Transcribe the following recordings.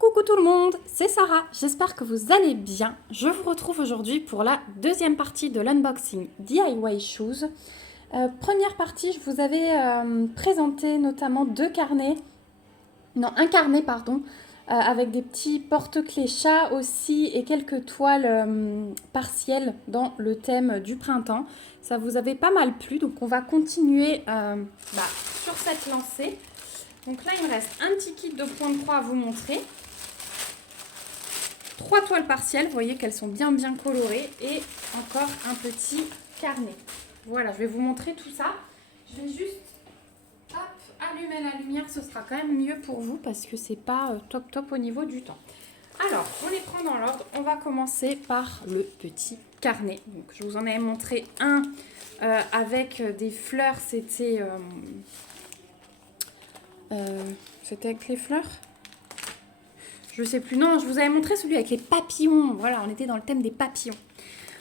Coucou tout le monde, c'est Sarah, j'espère que vous allez bien. Je vous retrouve aujourd'hui pour la deuxième partie de l'unboxing DIY Shoes. Première partie, je vous avais présenté notamment un carnet pardon, avec des petits porte-clés chats aussi et quelques toiles partielles dans le thème du printemps. Ça vous avait pas mal plu, donc on va continuer sur cette lancée. Donc là, il me reste un petit kit de point de croix à vous montrer. 3 toiles partielles, vous voyez qu'elles sont bien colorées et encore un petit carnet. Voilà, je vais vous montrer tout ça. Je vais juste allumer la lumière, ce sera quand même mieux pour vous parce que c'est pas top au niveau du temps. Alors, on les prend dans l'ordre. On va commencer par le petit carnet. Donc, je vous en avais montré un avec des fleurs. C'était avec les fleurs. Je sais plus, non, je vous avais montré celui avec les papillons. Voilà, on était dans le thème des papillons.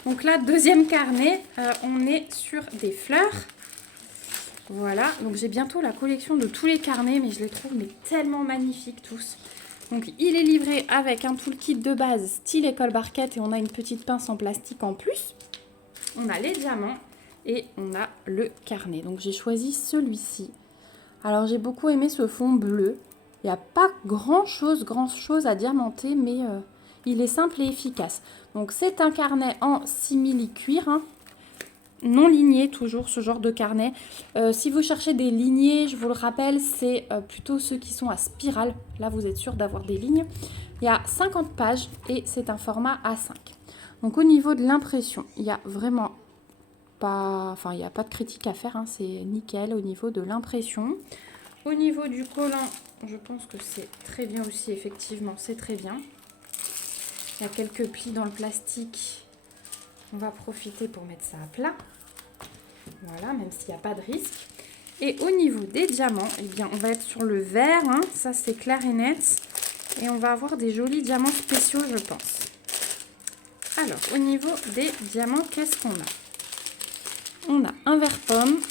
Donc là, deuxième carnet, on est sur des fleurs. Voilà, donc j'ai bientôt la collection de tous les carnets, mais je les trouve tellement magnifiques tous. Donc il est livré avec un toolkit de base style école barquette et on a une petite pince en plastique en plus. On a les diamants et on a le carnet. Donc j'ai choisi celui-ci. Alors j'ai beaucoup aimé ce fond bleu. Il n'y a pas grand chose à diamanter, mais il est simple et efficace. Donc c'est un carnet en simili-cuir, hein, non ligné, toujours ce genre de carnet. Si vous cherchez des lignés, je vous le rappelle, c'est plutôt ceux qui sont à spirale. Là, vous êtes sûr d'avoir des lignes. Il y a 50 pages et c'est un format A5. Donc au niveau de l'impression, il n'y a vraiment pas... Enfin, il n'y a pas de critique à faire, hein, c'est nickel au niveau de l'impression. Au niveau du collant, je pense que c'est très bien aussi, effectivement, c'est très bien. Il y a quelques plis dans le plastique. On va profiter pour mettre ça à plat. Voilà, même s'il n'y a pas de risque. Et au niveau des diamants, eh bien, on va être sur le vert, hein, ça c'est clair et net. Et on va avoir des jolis diamants spéciaux, je pense. Alors, au niveau des diamants, qu'est-ce qu'on a? On a un vert pomme,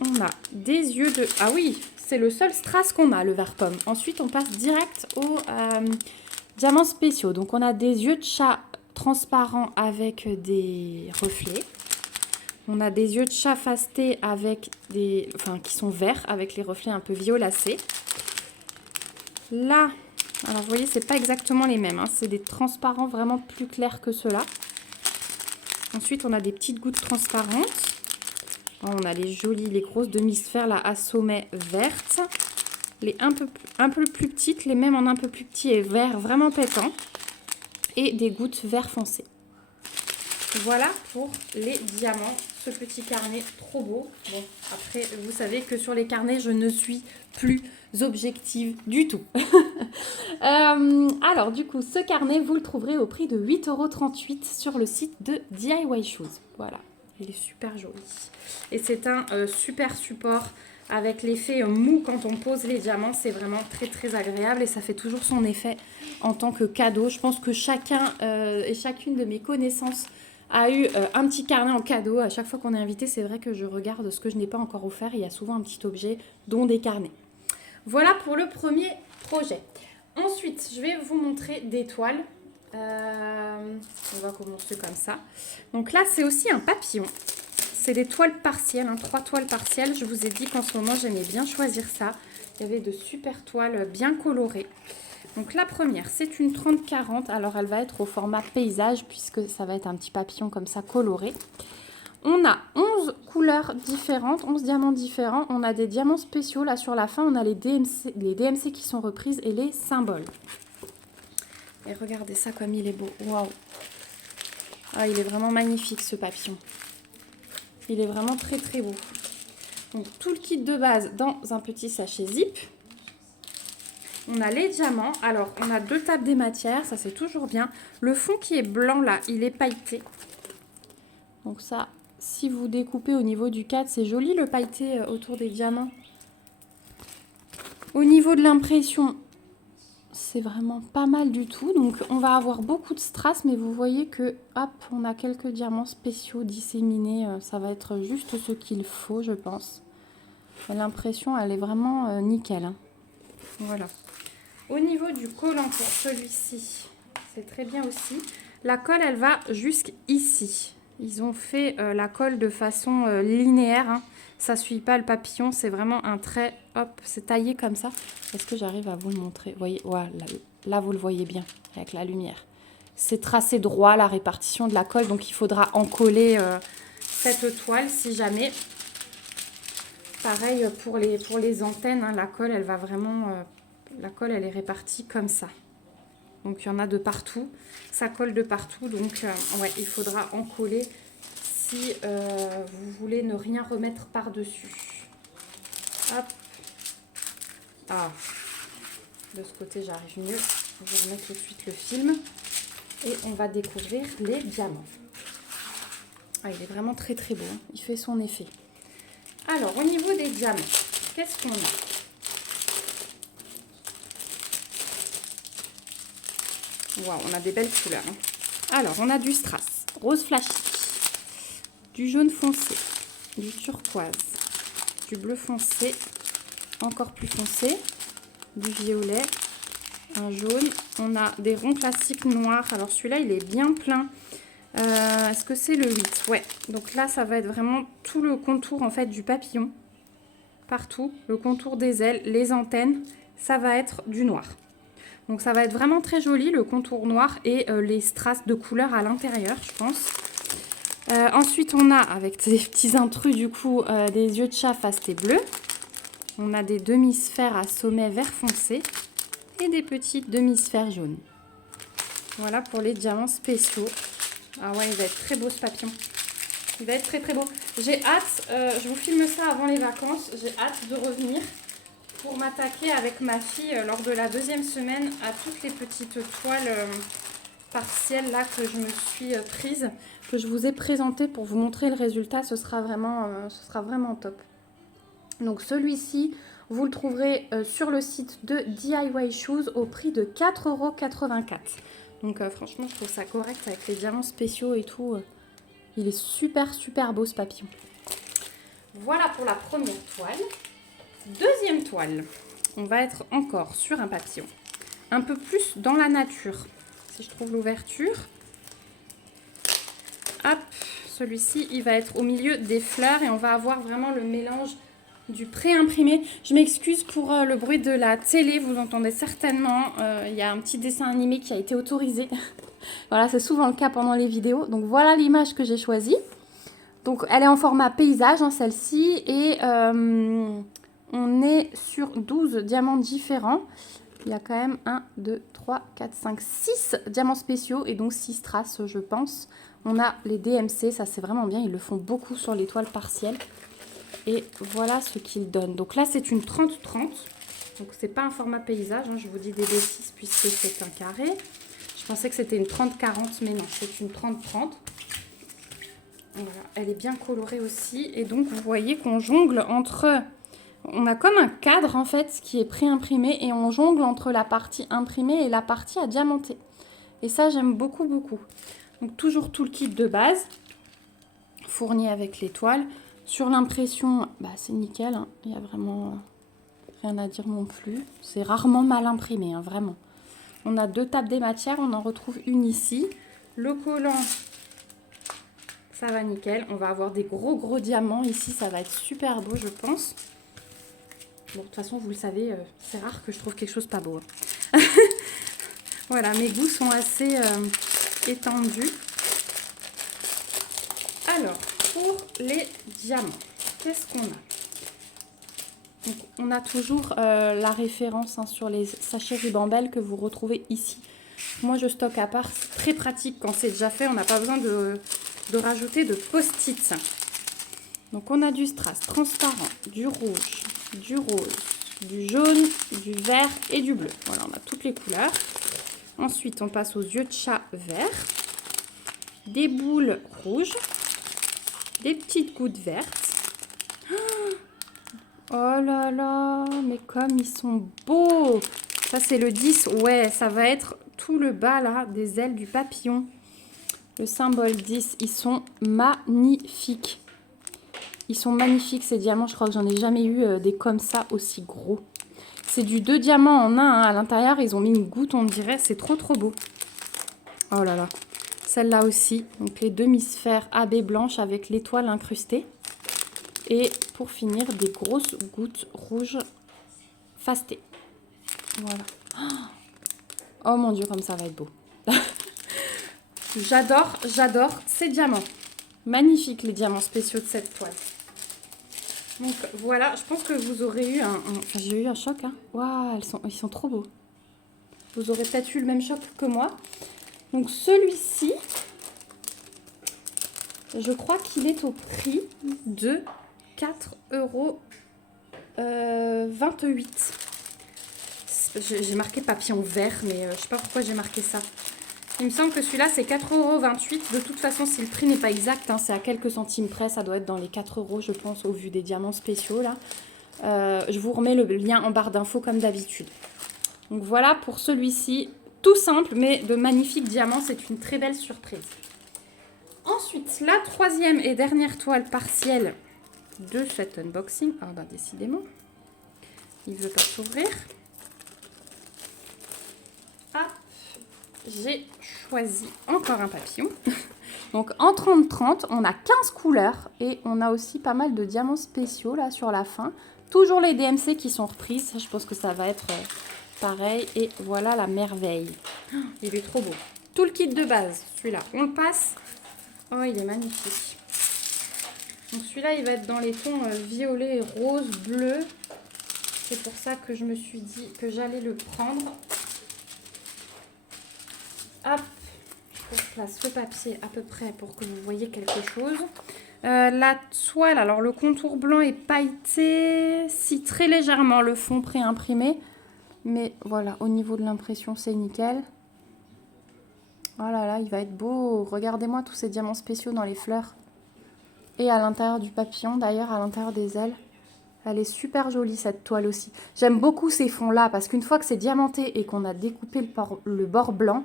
on a des yeux de... Ah oui, c'est le seul strass qu'on a, le vert pomme. Ensuite, on passe direct aux diamants spéciaux. Donc, on a des yeux de chat transparents avec des reflets. On a des yeux de chat fastés avec des... Enfin, qui sont verts avec les reflets un peu violacés. Là, alors vous voyez, c'est pas exactement les mêmes, hein. C'est des transparents vraiment plus clairs que ceux-là. Ensuite, on a des petites gouttes transparentes. On a les jolies, les grosses demi-sphères là à sommet vertes. Les un peu plus petites, les mêmes en un peu plus petit et vert vraiment pétant. Et des gouttes vert foncé. Voilà pour les diamants, ce petit carnet trop beau. Bon, après, vous savez que sur les carnets, je ne suis plus objective du tout. Alors, du coup, ce carnet, vous le trouverez au prix de 8,38 € sur le site de DIY Shoes. Voilà, il est super joli. Et c'est un super support avec l'effet mou quand on pose les diamants. C'est vraiment très agréable et ça fait toujours son effet en tant que cadeau. Je pense que chacun et chacune de mes connaissances a eu un petit carnet en cadeau. À chaque fois qu'on est invité, c'est vrai que je regarde ce que je n'ai pas encore offert. Il y a souvent un petit objet, dont des carnets. Voilà pour le premier projet. Ensuite, je vais vous montrer des toiles. On va commencer comme ça. Donc là, c'est aussi un papillon. C'est des toiles partielles, hein, 3 toiles partielles. Je vous ai dit qu'en ce moment, j'aimais bien choisir ça. Il y avait de super toiles bien colorées. Donc la première, c'est une 30-40. Alors elle va être au format paysage puisque ça va être un petit papillon comme ça coloré. On a 11 couleurs différentes, 11 diamants différents. On a des diamants spéciaux. Là sur la fin, on a les DMC qui sont reprises et les symboles. Et regardez ça comme il est beau. Waouh! Ah, il est vraiment magnifique ce papillon. Il est vraiment très beau. Donc tout le kit de base dans un petit sachet zip. On a les diamants. Alors, on a 2 tables des matières. Ça, c'est toujours bien. Le fond qui est blanc, là, il est pailleté. Donc ça, si vous découpez au niveau du cadre, c'est joli le pailleté autour des diamants. Au niveau de l'impression, c'est vraiment pas mal du tout. Donc, on va avoir beaucoup de strass, mais vous voyez que, hop, on a quelques diamants spéciaux disséminés. Ça va être juste ce qu'il faut, je pense. L'impression, elle est vraiment nickel, hein. Voilà. Au niveau du collant pour celui-ci, c'est très bien aussi. La colle, elle va jusqu'ici. Ils ont fait la colle de façon linéaire. Hein. Ça ne suit pas le papillon. C'est vraiment un trait. Hop, c'est taillé comme ça. Est-ce que j'arrive à vous le montrer? Vous voyez, ouais, là, vous le voyez bien avec la lumière. C'est tracé droit la répartition de la colle. Donc, il faudra encoller cette toile si jamais. Pareil pour les antennes. Hein, la colle, elle va vraiment... la colle, elle est répartie comme ça. Donc, il y en a de partout. Ça colle de partout. Donc, ouais, il faudra en coller si vous voulez ne rien remettre par-dessus. Hop. Ah. De ce côté, j'arrive mieux. Je vais remettre tout de suite le film. Et on va découvrir les diamants. Ah, il est vraiment très, très beau. Hein. Il fait son effet. Alors, au niveau des diamants, qu'est-ce qu'on a? Waouh, on a des belles couleurs. Hein. Alors, on a du strass, rose flashy, du jaune foncé, du turquoise, du bleu foncé, encore plus foncé, du violet, un jaune. On a des ronds classiques noirs. Alors, celui-là, il est bien plein. Est-ce que c'est le 8? Ouais. Donc là, ça va être vraiment tout le contour en fait du papillon. Partout, le contour des ailes, les antennes, ça va être du noir. Donc ça va être vraiment très joli, le contour noir et les strass de couleur à l'intérieur, je pense. Ensuite, on a, avec des petits intrus du coup, des yeux de chat fastés bleus. On a des demi-sphères à sommet vert foncé et des petites demi-sphères jaunes. Voilà pour les diamants spéciaux. Ah ouais, il va être très beau ce papillon. Il va être très très beau. J'ai hâte, je vous filme ça avant les vacances, j'ai hâte de revenir pour m'attaquer avec ma fille lors de la 2e semaine à toutes les petites toiles partielles là que je me suis prise, que je vous ai présentées pour vous montrer le résultat. Ce sera vraiment top. Donc celui-ci, vous le trouverez sur le site de DIY Shoes au prix de 4,84 €. Donc franchement, je trouve ça correct avec les diamants spéciaux et tout. Il est super super beau ce papillon. Voilà pour la première toile. Deuxième toile, on va être encore sur un papillon, un peu plus dans la nature. Si je trouve l'ouverture, hop, celui-ci, il va être au milieu des fleurs et on va avoir vraiment le mélange du pré-imprimé. Je m'excuse pour le bruit de la télé, vous entendez certainement, il y a un petit dessin animé qui a été autorisé. Voilà, c'est souvent le cas pendant les vidéos. Donc voilà l'image que j'ai choisie. Donc elle est en format paysage, hein, celle-ci, et on est sur 12 diamants différents. Il y a quand même 1, 2, 3, 4, 5, 6 diamants spéciaux et donc 6 strass, je pense. On a les DMC, ça c'est vraiment bien. Ils le font beaucoup sur les toiles partielles. Et voilà ce qu'ils donnent. Donc là, c'est une 30-30. Donc c'est pas un format paysage. Hein, je vous dis des bêtises puisque c'est un carré. Je pensais que c'était une 30-40, mais non, c'est une 30-30. Voilà, elle est bien colorée aussi. Et donc, vous voyez qu'on jongle entre... On a comme un cadre, en fait, qui est pré-imprimé. Et on jongle entre la partie imprimée et la partie à diamanter. Et ça, j'aime beaucoup, beaucoup. Donc, toujours tout le kit de base, fourni avec l'étoile. Sur l'impression, bah, c'est nickel. Hein. Il n'y a vraiment rien à dire non plus. C'est rarement mal imprimé, hein, vraiment. On a 2 tables des matières. On en retrouve une ici. Le collant... Ça va nickel. On va avoir des gros diamants. Ici, ça va être super beau, je pense. Bon, de toute façon, vous le savez, c'est rare que je trouve quelque chose pas beau. Hein. Voilà, mes goûts sont assez étendus. Alors, pour les diamants, qu'est-ce qu'on a? Donc, on a toujours la référence hein, sur les sachets Ribambelle que vous retrouvez ici. Moi, je stocke à part. C'est très pratique quand c'est déjà fait. On n'a pas besoin de rajouter de post-it. Donc on a du strass transparent, du rouge, du rose, du jaune, du vert et du bleu. Voilà, on a toutes les couleurs. Ensuite, on passe aux yeux de chat verts, des boules rouges, des petites gouttes vertes. Oh là là, mais comme ils sont beaux! Ça, c'est le 10. Ouais, ça va être tout le bas là des ailes du papillon. Le symbole 10, ils sont magnifiques. Ils sont magnifiques ces diamants, je crois que j'en ai jamais eu des comme ça aussi gros. C'est du 2 diamants en un. Hein. À l'intérieur, ils ont mis une goutte, on dirait. C'est trop, trop beau. Oh là là. Celle-là aussi. Donc, les demi-sphères AB blanches avec l'étoile incrustée. Et pour finir, des grosses gouttes rouges fastées. Voilà. Oh mon Dieu, comme ça va être beau. J'adore, j'adore ces diamants. Magnifiques les diamants spéciaux de cette toile. Donc voilà, je pense que vous aurez eu Enfin, j'ai eu un choc. Hein. Waouh, ils sont trop beaux. Vous aurez peut-être eu le même choc que moi. Donc celui-ci, je crois qu'il est au prix de 4,28 €. J'ai marqué papillon vert, mais je sais pas pourquoi j'ai marqué ça. Il me semble que celui-là, c'est 4,28 €. De toute façon, si le prix n'est pas exact, hein, c'est à quelques centimes près. Ça doit être dans les 4 €, je pense, au vu des diamants spéciaux. Là. Je vous remets le lien en barre d'infos comme d'habitude. Donc voilà pour celui-ci. Tout simple, mais de magnifiques diamants. C'est une très belle surprise. Ensuite, la troisième et dernière toile partielle de cet unboxing. Ah bah décidément, il ne veut pas s'ouvrir. Ah, j'ai choisi encore un papillon. Donc en 30-30, on a 15 couleurs et on a aussi pas mal de diamants spéciaux là sur la fin. Toujours les DMC qui sont reprises. Je pense que ça va être pareil. Et voilà la merveille. Il est trop beau. Tout le kit de base, celui-là, on le passe. Oh, il est magnifique. Donc celui-là, il va être dans les tons violet, rose, bleu. C'est pour ça que je me suis dit que j'allais le prendre. Hop, je place le papier à peu près pour que vous voyez quelque chose. La toile, alors le contour blanc est pailleté, si très légèrement le fond pré-imprimé. Mais voilà, au niveau de l'impression, c'est nickel. Oh là là, il va être beau. Regardez-moi tous ces diamants spéciaux dans les fleurs. Et à l'intérieur du papillon, d'ailleurs, à l'intérieur des ailes. Elle est super jolie, cette toile aussi. J'aime beaucoup ces fonds-là, parce qu'une fois que c'est diamanté et qu'on a découpé le bord blanc,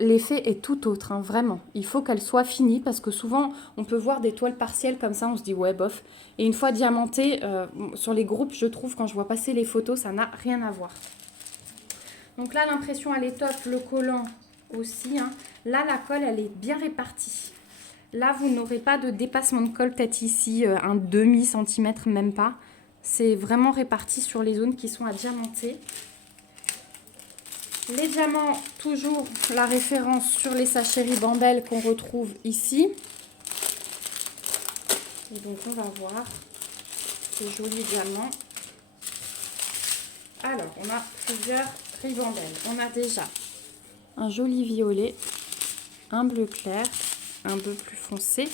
l'effet est tout autre, hein, vraiment. Il faut qu'elle soit finie, parce que souvent, on peut voir des toiles partielles comme ça, on se dit, ouais, bof. Et une fois diamantée, sur les groupes, je trouve, quand je vois passer les photos, ça n'a rien à voir. Donc là, l'impression, elle est top. Le collant aussi. Hein. Là, la colle, elle est bien répartie. Là, vous n'aurez pas de dépassement de colle, peut-être ici, un demi-centimètre, même pas. C'est vraiment réparti sur les zones qui sont à diamanter. Les diamants, toujours la référence sur les sachets Ribambelle qu'on retrouve ici. Et donc, on va voir ces jolis diamants. Alors, on a plusieurs Ribambelle. On a déjà un joli violet, un bleu clair, un bleu plus foncé,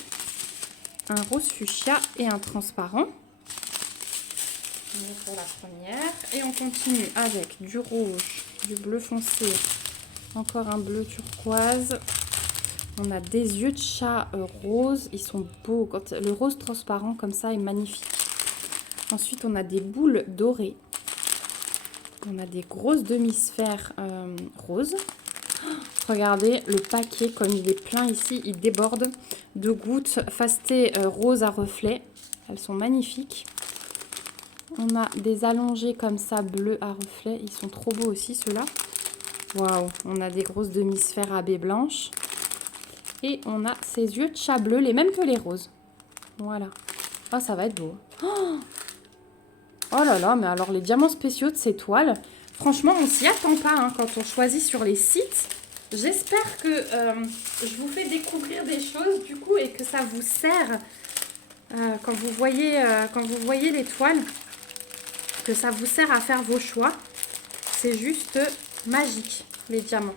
un rose fuchsia et un transparent. Pour la première. Et on continue avec du rouge, du bleu foncé, encore un bleu turquoise. On a des yeux de chat rose. Ils sont beaux. Quand le rose transparent comme ça est magnifique. Ensuite, on a des boules dorées. On a des grosses demi-sphères roses. Regardez le paquet, comme il est plein ici, il déborde de gouttes fastées roses à reflets. Elles sont magnifiques. On a des allongés comme ça, bleus à reflets. Ils sont trop beaux aussi, ceux-là. Waouh, on a des grosses demi-sphères AB blanches. Et on a ces yeux de chat bleu, les mêmes que les roses. Voilà. Oh, ça va être beau. Oh là là, mais alors les diamants spéciaux de ces toiles, franchement, on s'y attend pas hein, quand on choisit sur les sites. J'espère que je vous fais découvrir des choses du coup et que ça vous sert quand vous voyez les toiles, que ça vous sert à faire vos choix. C'est juste magique, les diamants.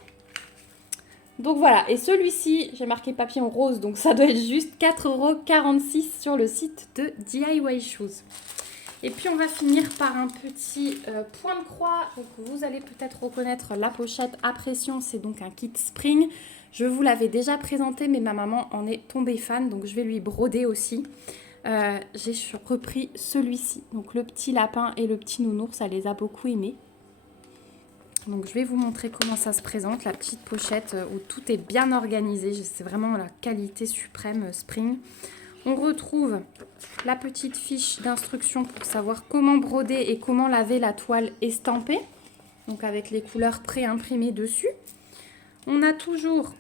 Donc voilà, et celui-ci, j'ai marqué papillon rose, donc ça doit être juste 4,46 € sur le site de DIY Shoes. Et puis on va finir par un petit point de croix. Donc vous allez peut-être reconnaître la pochette à pression. C'est donc un kit spring. Je vous l'avais déjà présenté, mais ma maman en est tombée fan. Donc je vais lui broder aussi. J'ai repris celui-ci. Donc le petit lapin et le petit nounours, elle les a beaucoup aimés. Donc je vais vous montrer comment ça se présente. La petite pochette où tout est bien organisé. C'est vraiment la qualité suprême spring. On retrouve la petite fiche d'instruction pour savoir comment broder et comment laver la toile estampée. Donc avec les couleurs pré-imprimées dessus. On a toujours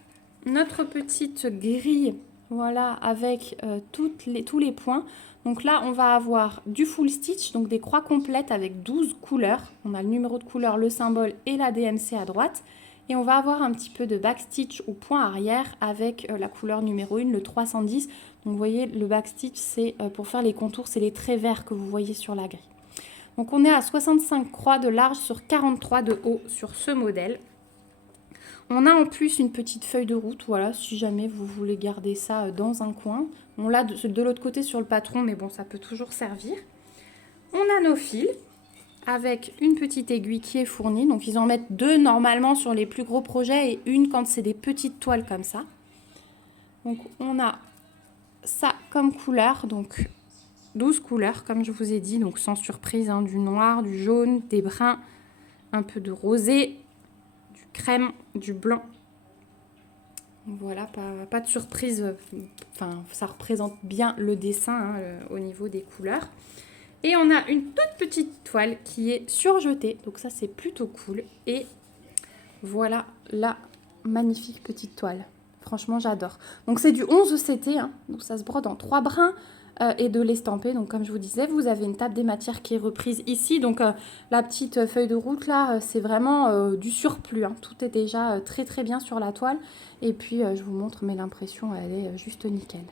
notre petite grille, voilà, avec tous les points. Donc là, on va avoir du full stitch, donc des croix complètes avec 12 couleurs. On a le numéro de couleur, le symbole et la DMC à droite. Et on va avoir un petit peu de backstitch au point arrière avec la couleur numéro 1, le 310. Donc vous voyez, le backstitch, c'est pour faire les contours, c'est les traits verts que vous voyez sur la grille. Donc on est à 65 croix de large sur 43 de haut sur ce modèle. On a en plus une petite feuille de route, voilà, si jamais vous voulez garder ça dans un coin. On l'a de l'autre côté sur le patron, mais bon, ça peut toujours servir. On a nos fils avec une petite aiguille qui est fournie. Donc, ils en mettent 2 normalement sur les plus gros projets et une quand c'est des petites toiles comme ça. Donc, on a ça comme couleur, donc 12 couleurs, comme je vous ai dit, donc sans surprise, hein, du noir, du jaune, des bruns, un peu de rosé, du crème, du blanc. Voilà, pas de surprise, enfin, ça représente bien le dessin hein, au niveau des couleurs. Et on a une toute petite toile qui est surjetée, donc ça c'est plutôt cool. Et voilà la magnifique petite toile. Franchement, j'adore. Donc c'est du 11 CT, hein, donc ça se brode en 3 brins et de l'estampé. Donc comme je vous disais, vous avez une table des matières qui est reprise ici. Donc la petite feuille de route là, c'est vraiment du surplus. Hein. Tout est déjà très très bien sur la toile. Et puis je vous montre, mais l'impression elle est juste nickel.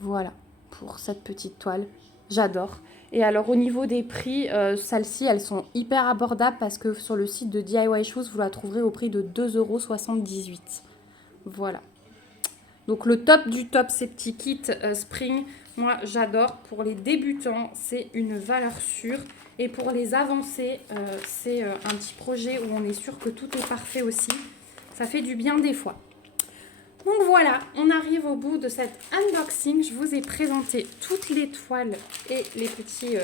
Voilà pour cette petite toile. J'adore. Et alors au niveau des prix, celles-ci elles sont hyper abordables parce que sur le site de DIY Shoes, vous la trouverez au prix de 2,78 €. Voilà. Donc le top du top, ces petits kits Spring, moi j'adore. Pour les débutants, c'est une valeur sûre. Et pour les avancés, c'est un petit projet où on est sûr que tout est parfait aussi. Ça fait du bien des fois. Donc voilà, on arrive au bout de cet unboxing. Je vous ai présenté toutes les toiles et les petits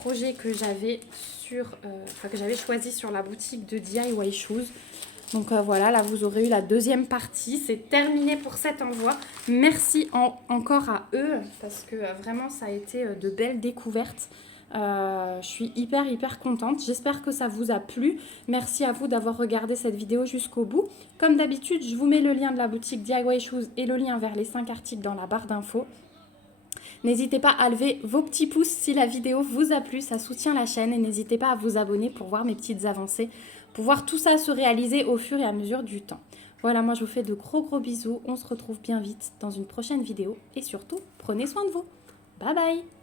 projets que j'avais choisis sur la boutique de DIY Shoes. Donc voilà, là vous aurez eu la deuxième partie. C'est terminé pour cet envoi. Merci encore à eux parce que vraiment ça a été de belles découvertes. Je suis hyper contente. J'espère que ça vous a plu. Merci à vous d'avoir regardé cette vidéo jusqu'au bout. Comme d'habitude, je vous mets le lien de la boutique DIY Shoes et le lien vers les 5 articles dans la barre d'infos. N'hésitez pas à lever vos petits pouces si la vidéo vous a plu, ça soutient la chaîne. Et n'hésitez pas à vous abonner pour voir mes petites avancées, pour voir tout ça se réaliser au fur et à mesure du temps. Voilà, moi je vous fais de gros bisous. On se retrouve bien vite dans une prochaine vidéo. Et surtout, prenez soin de vous. Bye bye!